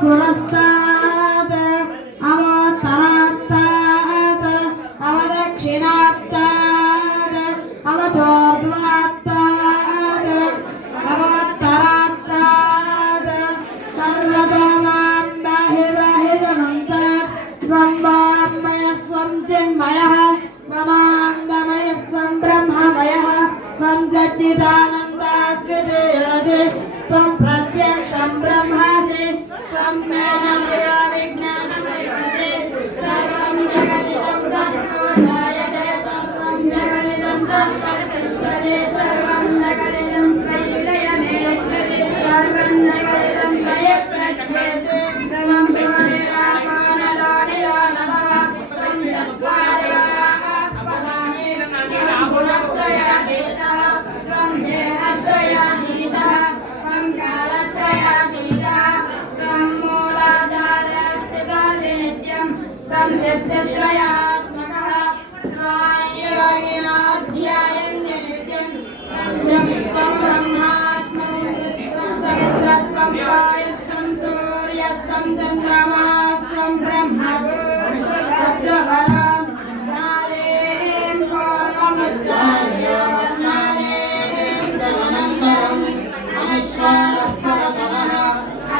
पुरस्तात् अवतरात्तात् अवदक्षिणात्तात् अवचोर्ध्वात्तात् अवतरात्तात् सर्वतो मां बाहि बाहि गमन्तात् त्वं वां मयस्वं चिन्मयः त्वमान्दमयस्वं ब्रह्ममयः त्वं सच्चिदान Amen. Amen. त्वं सिद्धित्रयात्मकः त्वायोगिनाध्यायन्ति नित्यं त्वं जं त्वं ब्रह्मात्मं मित्रस्त्वं वायुस्त्वं सूर्यस्त्वं चन्द्रमास्त्वं ब्रह्मभूतस्य वरं नादें पूर्वमुच्चार्य वर्णादें तदनन्तरम् अनश्वानः परतरः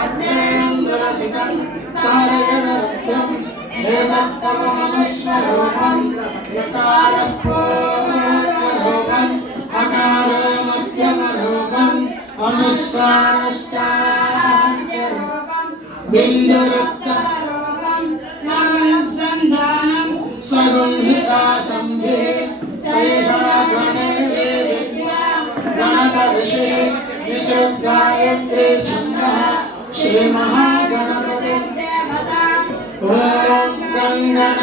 अग्नें दुलसितं तारेण रथ्यम् ఏవం తవ మనుష్యరూపం ప్రసారం పూర్ణరూపం అకారో మధ్యమరూపం అనుష్ఠానుష్ఠానాంత్యరూపం బిందురుత్తరూపం స్నానం సంధానం సగుం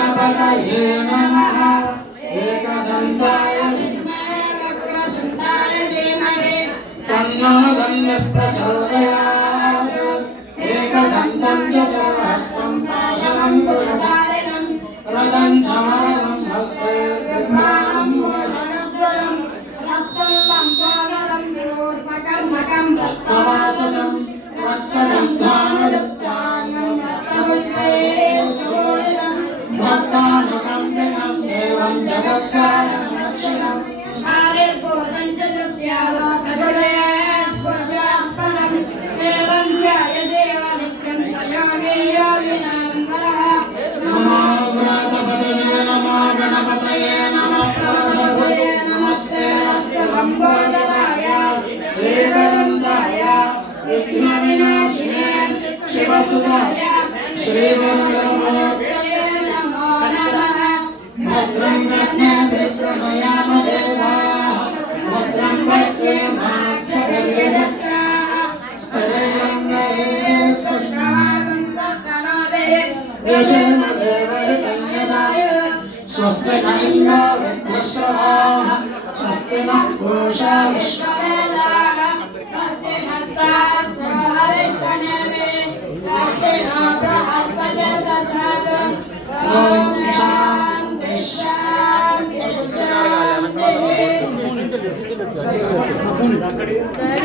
गङ्गणपतये नमः एकदन्ताय विद्महे वक्रतुण्डाय धीमहि तन्नो गङ्गः प्रचोदयात् एकदन्तं चतुर्हस्तं पाशवं कुलधारिणं रदं समरं भक्ते ब्रह्माणं मोदनद्वरं रक्तं लम्बोदरं शूर्पकर्मकं रक्तवाससं रक्तगन्धानुलुप्ताङ्गं भक्तानुकं जनं देवं जगत्कारणरक्षकम् आविर्भूतं च सृष्ट्या वा प्रकृतये पुरुषाः परम् एवं ध्यायते यो नित्यं स योगी योगिनां वरः नमो व्रतपतये नमो गणपतये नमः प्रवतपतये नमस्ते अस्तु लम्बोदराय श्रीवदन्ताय विघ्नविनाशिने शिवसुताय श्रीवदनमूर्तये नमो नमः भद्रं प्रज्ञाभिश्रमयामदेवाः भद्रं पश्येमाक्षरव्यदत्राः स्थलेरङ्गये स्पष्टवागन्तस्तनोभिः यशेमदेवहितन्यदाय स्वस्ति न इन्द्रो वृद्धश्रवाः स्वस्ति नः पूषा विश्ववेदाः स्वस्ति नस्ताक्षो हरिष्ठनेमिः स्वस्ति नो बृहस्पतिर्दधातु ॐ शान्ति शान्ति शान्तिः